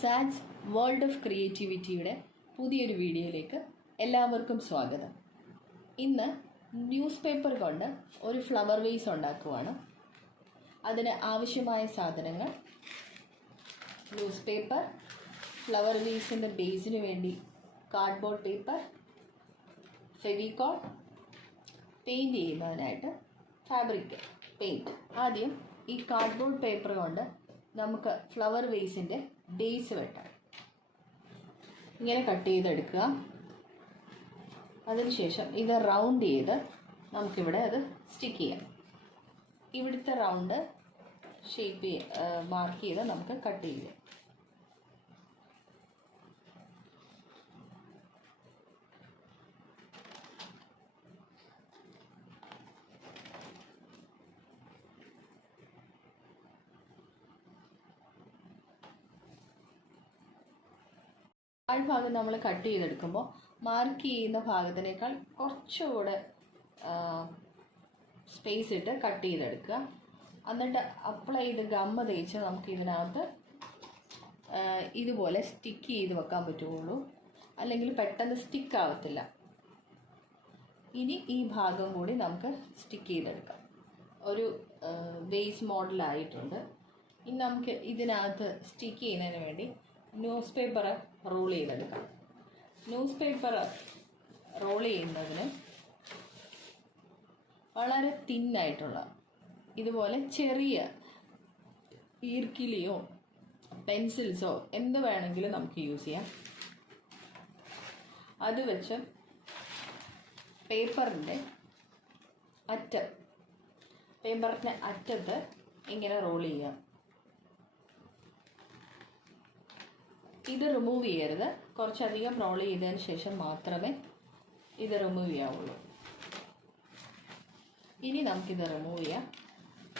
Saj world of ക്രിയേറ്റിവിറ്റിയുടെ പുതിയൊരു വീഡിയോയിലേക്ക് എല്ലാവർക്കും സ്വാഗതം. ഇന്ന് ന്യൂസ് പേപ്പർ കൊണ്ട് ഒരു ഫ്ലവർ വേസ് ഉണ്ടാക്കുവാണ്. അതിന് ആവശ്യമായ സാധനങ്ങൾ: ന്യൂസ് പേപ്പർ, ഫ്ലവർ വേസിൻ്റെ ബേസിന് വേണ്ടി കാർഡ്ബോർഡ് പേപ്പർ, ഫെവിക്കോൾ, പെയിൻറ് ചെയ്യുന്നതിനായിട്ട് ഫാബ്രിക് പെയിൻറ്റ്. ആദ്യം ഈ കാർഡ്ബോർഡ് പേപ്പർ കൊണ്ട് നമുക്ക് ഫ്ലവർ വേസിൻ്റെ ബേസ് വെട്ടാം. ഇങ്ങനെ കട്ട് ചെയ്തെടുക്കുക. അതിനുശേഷം ഇത് റൗണ്ട് ചെയ്ത് നമുക്കിവിടെ അത് സ്റ്റിക്ക് ചെയ്യാം. ഇവിടുത്തെ റൗണ്ട് ഷേപ്പ് മാർക്ക് ചെയ്ത് നമുക്ക് കട്ട് ചെയ്യാം. താഴ്ഭാഗം നമ്മൾ കട്ട് ചെയ്തെടുക്കുമ്പോൾ മാർക്ക് ചെയ്യുന്ന ഭാഗത്തിനേക്കാൾ കുറച്ചുകൂടെ സ്പേസ് ഇട്ട് കട്ട് ചെയ്തെടുക്കുക. എന്നിട്ട് അപ്ലൈ ചെയ്ത് ഗമ്മ തേച്ച് നമുക്ക് ഇതിനകത്ത് ഇതുപോലെ സ്റ്റിക്ക് ചെയ്ത് വെക്കാൻ പറ്റുള്ളൂ, അല്ലെങ്കിൽ പെട്ടെന്ന് സ്റ്റിക്ക് ആവത്തില്ല. ഇനി ഈ ഭാഗം കൂടി നമുക്ക് സ്റ്റിക്ക് ചെയ്തെടുക്കാം. ഒരു ബേസ് മോഡലായിട്ടുണ്ട്. ഇനി നമുക്ക് ഇതിനകത്ത് സ്റ്റിക്ക് ചെയ്യുന്നതിന് വേണ്ടി ന്യൂസ് പേപ്പർ റോൾ ചെയ്തെടുക്കാം. ന്യൂസ് പേപ്പർ റോൾ ചെയ്യുന്നതിന് വളരെ തിന്നായിട്ടുള്ള ഇതുപോലെ ചെറിയ ഈർക്കിലിയോ പെൻസിൽസോ എന്ത് വേണമെങ്കിലും നമുക്ക് യൂസ് ചെയ്യാം. അത് വെച്ച് പേപ്പറിൻ്റെ അറ്റത്ത് ഇങ്ങനെ റോൾ ചെയ്യാം. ഇത് റിമൂവ് ചെയ്യരുത്. കുറച്ചധികം റോൾ ചെയ്തതിന് ശേഷം മാത്രമേ ഇത് റിമൂവ് ചെയ്യാവുള്ളൂ. ഇനി നമുക്കിത് റിമൂവ് ചെയ്യാം.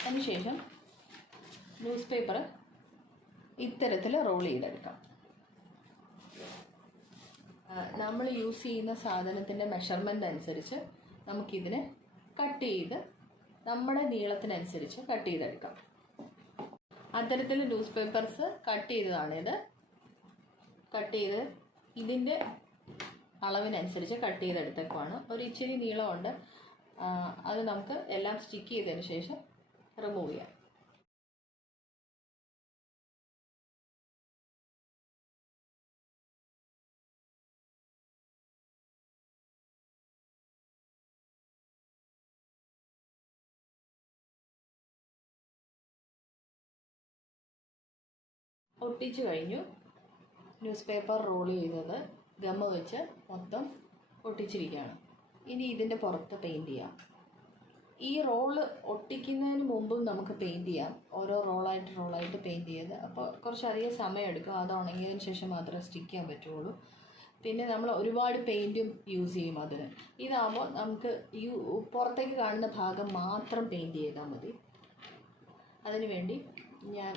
അതിനുശേഷം ന്യൂസ് പേപ്പർ ഇത്തരത്തിൽ റോൾ ചെയ്തെടുക്കാം. നമ്മൾ യൂസ് ചെയ്യുന്ന സാധനത്തിൻ്റെ മെഷർമെൻ്റ് അനുസരിച്ച് നമുക്കിതിനെ കട്ട് ചെയ്ത് നമ്മുടെ നീളത്തിനനുസരിച്ച് കട്ട് ചെയ്തെടുക്കാം. അത്തരത്തിൽ ന്യൂസ് പേപ്പേഴ്സ് കട്ട് ചെയ്തതാണിത്. കട്ട് ചെയ്ത് ഇതിൻ്റെ അളവിനനുസരിച്ച് കട്ട് ചെയ്തെടുത്തേക്കുവാണ്. ഒരു ഇച്ചിരി നീളമുണ്ട്. അത് നമുക്ക് എല്ലാം സ്റ്റിക്ക് ചെയ്തതിന് ശേഷം റിമൂവ് ചെയ്യാം. ഒട്ടിച്ചു കഴിഞ്ഞു. ന്യൂസ് പേപ്പർ റോൾ ചെയ്തത് ഗമ്മ വെച്ച് മൊത്തം ഒട്ടിച്ചിരിക്കുകയാണ്. ഇനി ഇതിൻ്റെ പുറത്ത് പെയിൻറ് ചെയ്യാം. ഈ റോള് ഒട്ടിക്കുന്നതിന് മുമ്പും നമുക്ക് പെയിൻറ് ചെയ്യാം. ഓരോ റോളായിട്ട് പെയിൻറ് ചെയ്ത്, അപ്പോൾ കുറച്ചധികം സമയം എടുക്കും. അത് ഉണങ്ങിയതിന് ശേഷം മാത്രമേ സ്റ്റിക്ക് ചെയ്യാൻ പറ്റുള്ളൂ. പിന്നെ നമ്മൾ ഒരുപാട് പെയിൻറ്റും യൂസ് ചെയ്യും അതിന്. ഇതാകുമ്പോൾ നമുക്ക് ഈ പുറത്തേക്ക് കാണുന്ന ഭാഗം മാത്രം പെയിൻറ് ചെയ്താൽ മതി. അതിനുവേണ്ടി ഞാൻ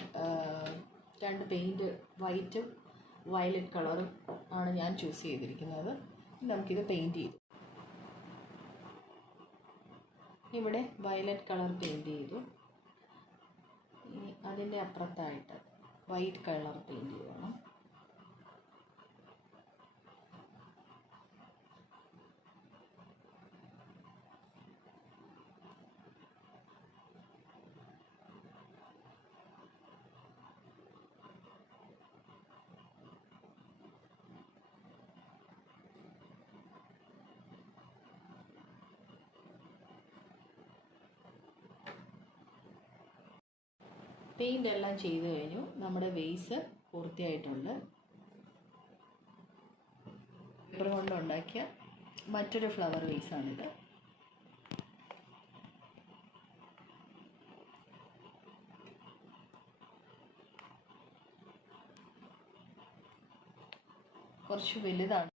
2 പെയിൻറ്റ് വൈറ്റും വയലറ്റ് കളറും ആണ് ഞാൻ ചൂസ് ചെയ്തിരിക്കുന്നത്. നമുക്കിത് പെയിൻറ് ചെയ്തു. ഇവിടെ വയലറ്റ് കളർ പെയിൻറ് ചെയ്തു. ഇനി അതിൻ്റെ അപ്പുറത്തായിട്ട് വൈറ്റ് കളർ പെയിൻറ് ചെയ്യണം. പെയിൻ്റ് എല്ലാം ചെയ്ത് കഴിഞ്ഞു. നമ്മുടെ വേസ് പൂർത്തിയായിട്ടുണ്ട്. പേപ്പർ കൊണ്ട് ഉണ്ടാക്കിയ മറ്റൊരു ഫ്ലവർ വേസാണിത്. കുറച്ച് വലുതാണ്.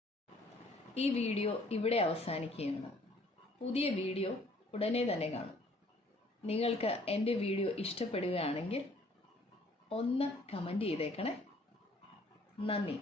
ഈ വീഡിയോ ഇവിടെ അവസാനിക്കുകയാണ്. പുതിയ വീഡിയോ ഉടനെ തന്നെ കാണും. നിങ്ങൾക്ക് എൻ്റെ വീഡിയോ ഇഷ്ടപ്പെടുകയാണെങ്കിൽ ഒന്ന് കമൻറ്റ് ചെയ്തേക്കണേ. നന്ദി.